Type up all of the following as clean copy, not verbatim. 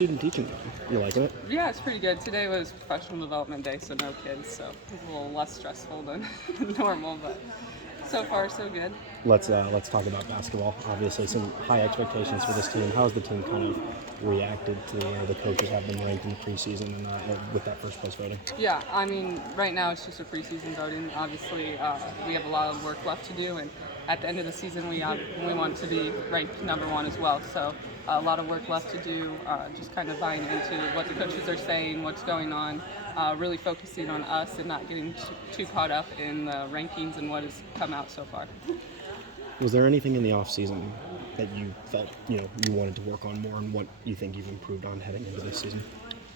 Student teaching, you liking it? Yeah, it's pretty good. Today was professional development day, so no kids, so it's a little less stressful than normal, but so far so good. Let's talk about basketball. Obviously, some high expectations for this team. How has the team kind of reacted to the coaches have been ranked in the preseason and with that first place voting? Yeah, I mean, right now it's just a preseason voting. Obviously, we have a lot of work left to do, and at the end of the season, we want to be ranked number one as well. So a lot of work left to do. Just kind of buying into what the coaches are saying, what's going on, really focusing on us and not getting too caught up in the rankings and what has come out so far. Was there anything in the offseason that you felt you wanted to work on more, and what you think you've improved on heading into this season?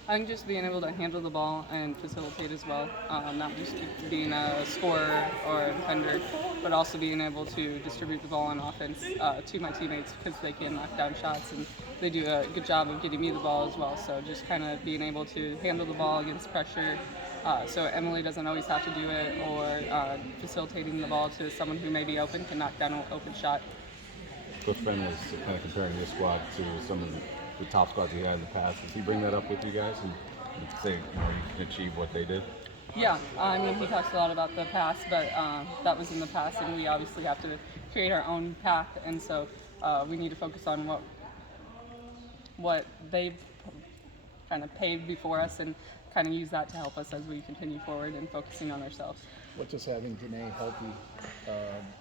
I think just being able to handle the ball and facilitate as well, not just being a scorer or a defender, but also being able to distribute the ball on offense to my teammates because they can knock down shots and they do a good job of getting me the ball as well. So just kind of being able to handle the ball against pressure so Emily doesn't always have to do it, or facilitating the ball to someone who may be open can knock down an open shot. Coach Ben was kind of comparing this squad to some of the top squads he had in the past. Does he bring that up with you guys and say you can achieve what they did? Yeah, I mean, he talks a lot about the past, but that was in the past, and we obviously have to create our own path, and so we need to focus on what they've kind of paved before us and kind of use that to help us as we continue forward and focusing on ourselves. What does having Janae healthy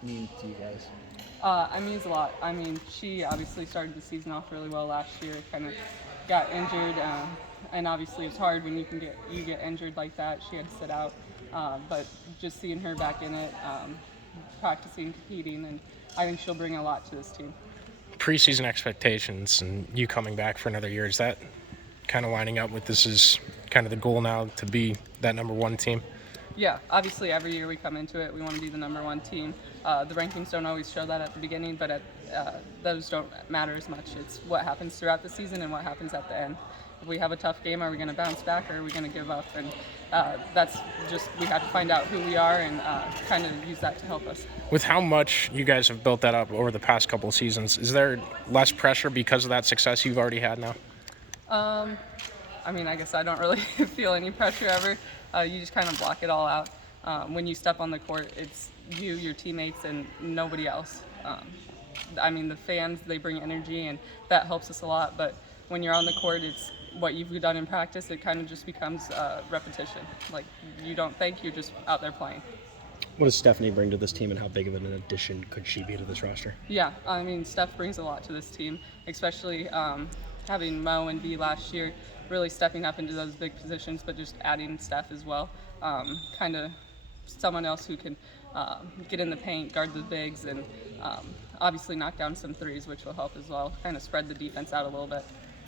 mean to you guys? It means a lot. I mean, she obviously started the season off really well last year, kind of got injured, and obviously it's hard when you get injured like that. She had to sit out, but just seeing her back in it, practicing, competing, and I think she'll bring a lot to this team. Preseason expectations and you coming back for another year, is that kind of lining up with this is kind of the goal now to be that number one team? Yeah, obviously every year we come into it, we want to be the number one team. The rankings don't always show that at the beginning, but those don't matter as much. It's what happens throughout the season and what happens at the end. If we have a tough game, are we going to bounce back or are we going to give up? And that's just, we have to find out who we are and kind of use that to help us. With how much you guys have built that up over the past couple of seasons, is there less pressure because of that success you've already had now? I mean, I guess I don't really feel any pressure ever. You just kind of block it all out. When you step on the court, it's you, your teammates, and nobody else. I mean, the fans, they bring energy, and that helps us a lot. But when you're on the court, it's what you've done in practice. It kind of just becomes repetition. Like, you don't think, you're just out there playing. What does Stephanie bring to this team, and how big of an addition could she be to this roster? Yeah, I mean, Steph brings a lot to this team, especially having Mo and B last year, really stepping up into those big positions, but just adding Steph as well. Kind of someone else who can get in the paint, guard the bigs, and obviously knock down some threes, which will help as well, kind of spread the defense out a little bit.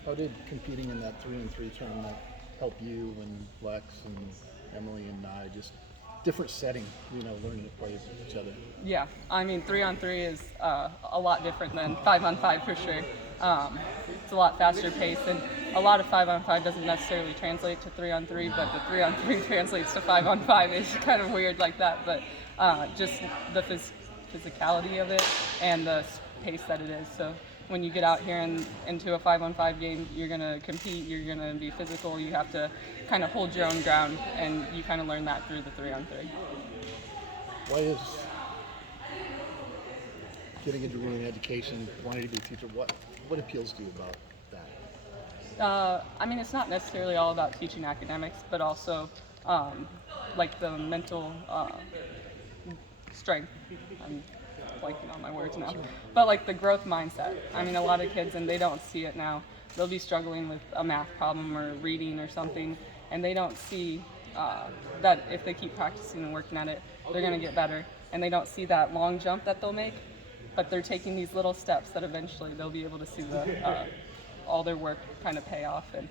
How did competing in that 3-on-3 tournament help you and Lex and Emily and I, just different setting, learning to play with each other? Yeah, I mean, 3-on-3 is a lot different than 5-on-5 for sure. It's a lot faster paced, and a lot of 5-on-5 doesn't necessarily translate to 3-on-3, but the 3-on-3 translates to 5-on-5. It's kind of weird like that, but just the physicality of it and the pace that it is. So when you get out here and into a 5-on-5 game, you're going to compete, you're going to be physical, you have to kind of hold your own ground, and you kind of learn that through the 3-on-3. Why is getting into an education, wanting to be a teacher, what appeals to you about that? I mean, it's not necessarily all about teaching academics, but also like the mental strength. I'm blanking on my words now. But like the growth mindset. I mean, a lot of kids, and they don't see it now, they'll be struggling with a math problem or reading or something, and they don't see that if they keep practicing and working at it, they're going to get better. And they don't see that long jump that they'll make, but they're taking these little steps that eventually they'll be able to see all their work kind of pay off. And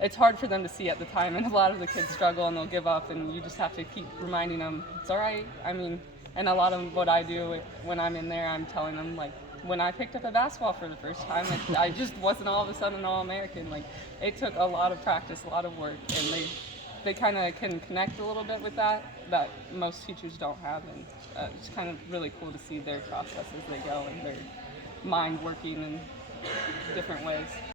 it's hard for them to see at the time, and a lot of the kids struggle and they'll give up, and you just have to keep reminding them it's all right. I mean, and a lot of what I do when I'm in there, I'm telling them, like, when I picked up a basketball for the first time, I just wasn't all of a sudden an All-American. Like, it took a lot of practice, a lot of work, and they kind of can connect a little bit with that most teachers don't have, and it's kind of really cool to see their process as they go and their mind working in different ways.